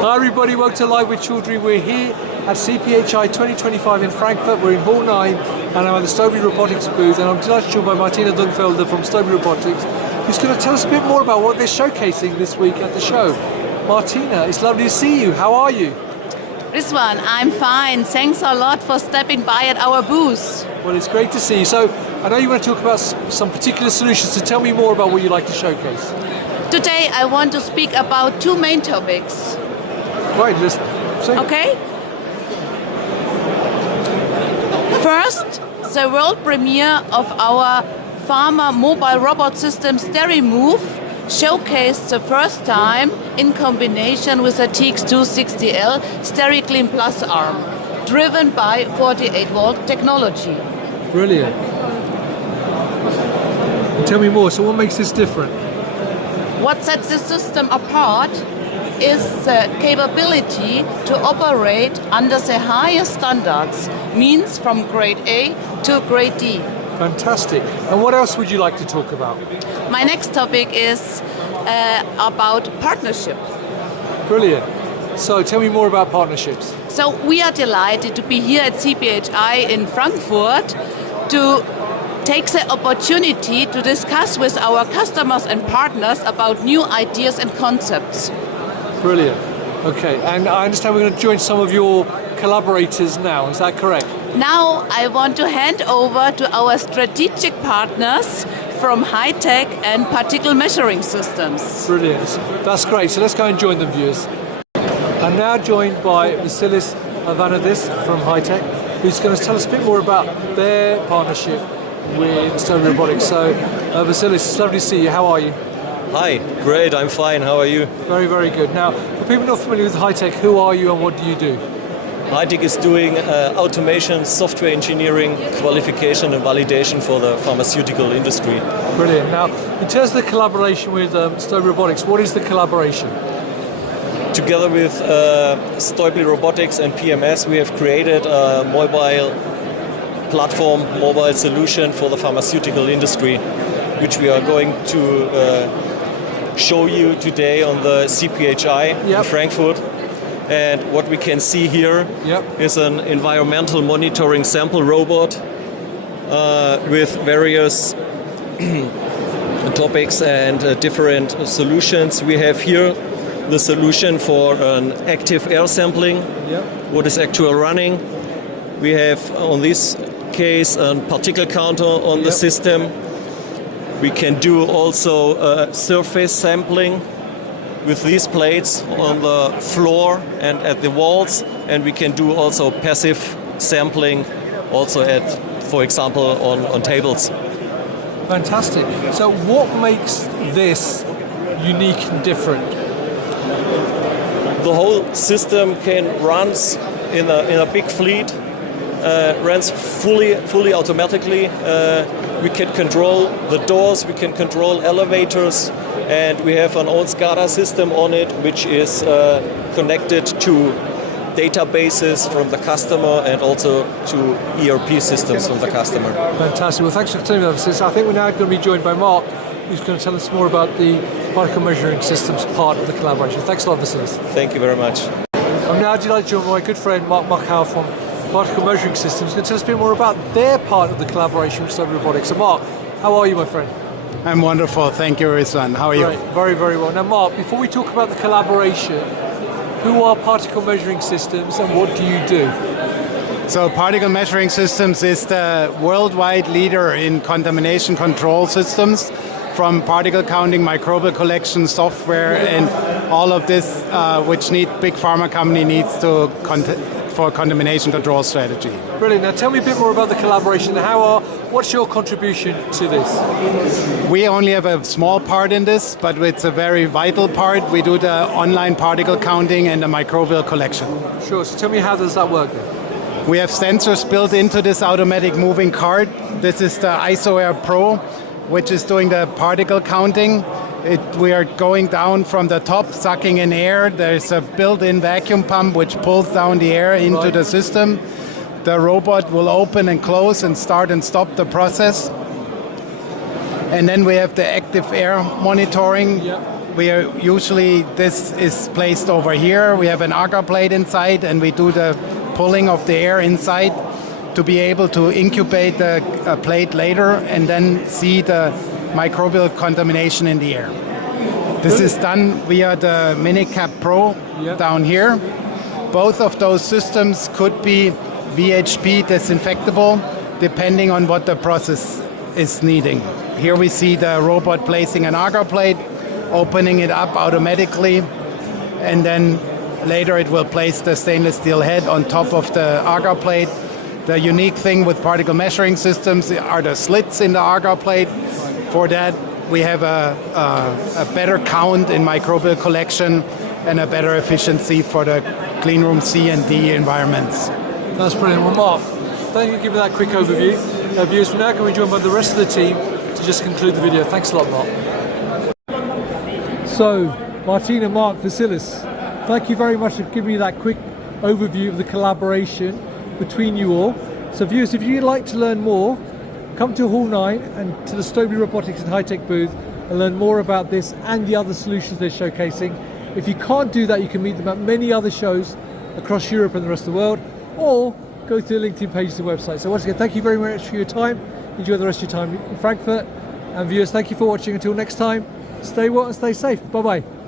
Hi everybody, welcome to Live with Chaudhry. We're here at CPHI 2025 in Frankfurt. We're in Hall 9 and I'm at the STÄUBLI Robotics booth, and I'm delighted to join by Martina DUENGFELDER from STÄUBLI Robotics, who's going to tell us a bit more about what they're showcasing this week at the show. Martina, it's lovely to see you. How are you? Rizwan, I'm fine. Thanks a lot for stepping by at our booth. Well, it's great to see you. So, I know you want to talk about some particular solutions, so tell me more about what you'd like to showcase. Today I want to speak about two main topics. Right, listen. Okay? First, the world premiere of our Pharma mobile robot system Sterimove, showcased the first time in combination with a TX260L SteriClean Plus arm, driven by 48-volt technology. Brilliant. Tell me more, so what makes this different? What sets the system apart is the capability to operate under the highest standards, means from grade A to grade D. Fantastic. And what else would you like to talk about? My next topic is about partnership. Brilliant. So tell me more about partnerships. So we are delighted to be here at CPHI in Frankfurt to take the opportunity to discuss with our customers and partners about new ideas and concepts. Brilliant. Okay, and I understand we're going to join some of your collaborators now, is that correct? Now I want to hand over to our strategic partners from Heitec and particle measuring systems. Brilliant. That's great. So let's go and join them, viewers. I'm now joined by Wasilis Alvanidis from Heitec, who's going to tell us a bit more about their partnership with STÄUBLI Robotics. So, Wasilis, it's lovely to see you. How are you? Hi, great, I'm fine. How are you? Very, very good. Now, for people not familiar with Heitec, who are you and what do you do? Heitec is doing automation, software engineering, qualification and validation for the pharmaceutical industry. Brilliant. Now, in terms of the collaboration with STÄUBLI Robotics, what is the collaboration? Together with STÄUBLI Robotics and PMS, we have created a mobile platform, mobile solution for the pharmaceutical industry, which we are going to show you today on the CPHI in Frankfurt. And what we can see here is an environmental monitoring sample robot with various topics and different solutions. We have here the solution for an active air sampling, what is actually running. We have on this case a particle counter on the system. We can do also surface sampling with these plates on the floor and at the walls, and we can do also passive sampling also at, for example, on tables. Fantastic. So what makes this unique and different? The whole system can run in a big fleet, runs fully automatically. We can control the doors, we can control elevators, and we have an own SCADA system on it, which is connected to databases from the customer and also to ERP systems from the customer. Fantastic. Well, thanks for telling me that. I think we're now going to be joined by Marc, who's going to tell us more about the particle measuring systems part of the collaboration. Thanks a lot, Wasilis. Thank you very much. I'm now delighted to join my good friend Marc Machauer from Particle Measuring Systems, going to tell us a bit more about their part of the collaboration with STÄUBLI Robotics. So Marc, how are you, my friend? I'm wonderful, thank you, Rizwan. How are you? Very, very well. Now Marc, before we talk about the collaboration, who are Particle Measuring Systems and what do you do? So Particle Measuring Systems is the worldwide leader in contamination control systems, from particle counting, microbial collection, software, and all of this which big pharma company needs to for contamination control strategy. Brilliant. Now tell me a bit more about the collaboration. What's your contribution to this? We only have a small part in this, but it's a very vital part. We do the online particle counting and the microbial collection. Sure. So tell me, how does that work then? We have sensors built into this automatic moving cart. This is the IsoAir Pro, which is doing the particle counting. We are going down from the top, sucking in air. There's a built-in vacuum pump which pulls down the air into the system. The robot will open and close and start and stop the process. And then we have the active air monitoring, usually this is placed over here. We have an agar plate inside, and we do the pulling of the air inside to be able to incubate the plate later and then see the microbial contamination in the air. This is done via the MiniCap Pro down here. Both of those systems could be VHP disinfectable depending on what the process is needing. Here we see the robot placing an agar plate, opening it up automatically, and then later it will place the stainless steel head on top of the agar plate. The unique thing with particle measuring systems are the slits in the agar plate. For that, we have a better count in microbial collection and a better efficiency for the clean room C and D environments. That's brilliant. Well, Mark, thank you for giving that quick overview. Viewers, we're now going to be joined by the rest of the team to just conclude the video. Thanks a lot, Mark. So, Martina, Marc, Wasilis, thank you very much for giving me that quick overview of the collaboration between you all. So viewers, if you'd like to learn more, come to Hall 9 and to the STÄUBLI Robotics and Heitec booth and learn more about this and the other solutions they're showcasing. If you can't do that, you can meet them at many other shows across Europe and the rest of the world, or go to the LinkedIn pages and website. So once again, thank you very much for your time. Enjoy the rest of your time in Frankfurt. And viewers, thank you for watching. Until next time, stay well and stay safe. Bye-bye.